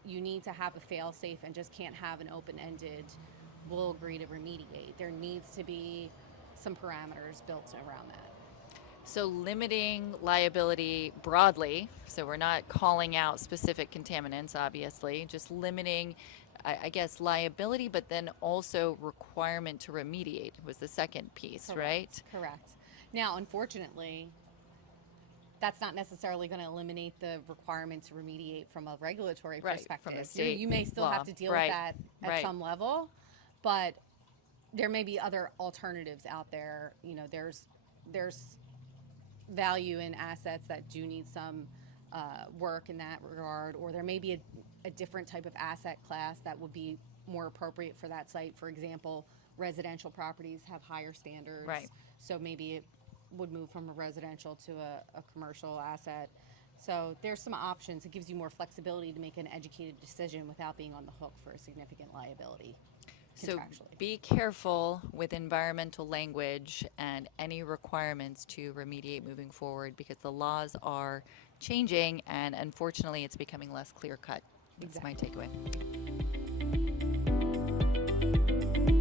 you need to have a fail-safe and just can't have an open-ended, we'll agree to remediate. There needs to be some parameters built around that. So limiting liability broadly, so we're not calling out specific contaminants, obviously, just limiting, I guess, liability, but then also requirement to remediate was the second piece, right? Correct. Now, unfortunately, that's not necessarily going to eliminate the requirement to remediate from a regulatory Right, from perspective. the state You may still law. have to deal with Right, that at right. some level, but there may be other alternatives out there. You know, there's value in assets that do need some work in that regard, or there may be a different type of asset class that would be more appropriate for that site. For example, residential properties have higher standards, Right. so maybe it would move from a residential to a commercial asset. So there's some options. It gives you more flexibility to make an educated decision without being on the hook for a significant liability So contractually. be careful with environmental language and any requirements to remediate moving forward because the laws are changing and unfortunately it's becoming less clear cut. That's my Exactly. takeaway.